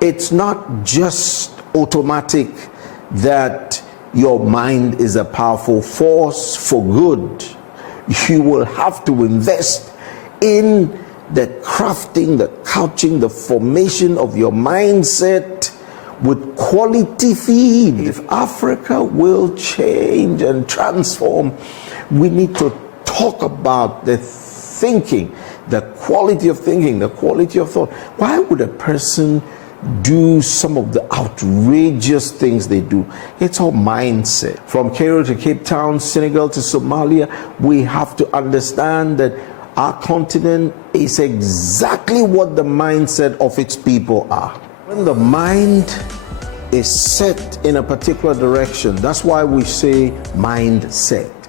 It's not just automatic that your mind is a powerful force for good. You will have to invest in the crafting, the couching, the formation of your mindset with quality feed. If Africa will change and transform, we need to talk about the thinking, the quality of thinking, the quality of thought. Why would a person do some of the outrageous things they do? It's all mindset. From Cairo to Cape Town, Senegal to Somalia, we have to understand that our continent is exactly what the mindset of its people are. When the mind is set in a particular direction, that's why we say mindset.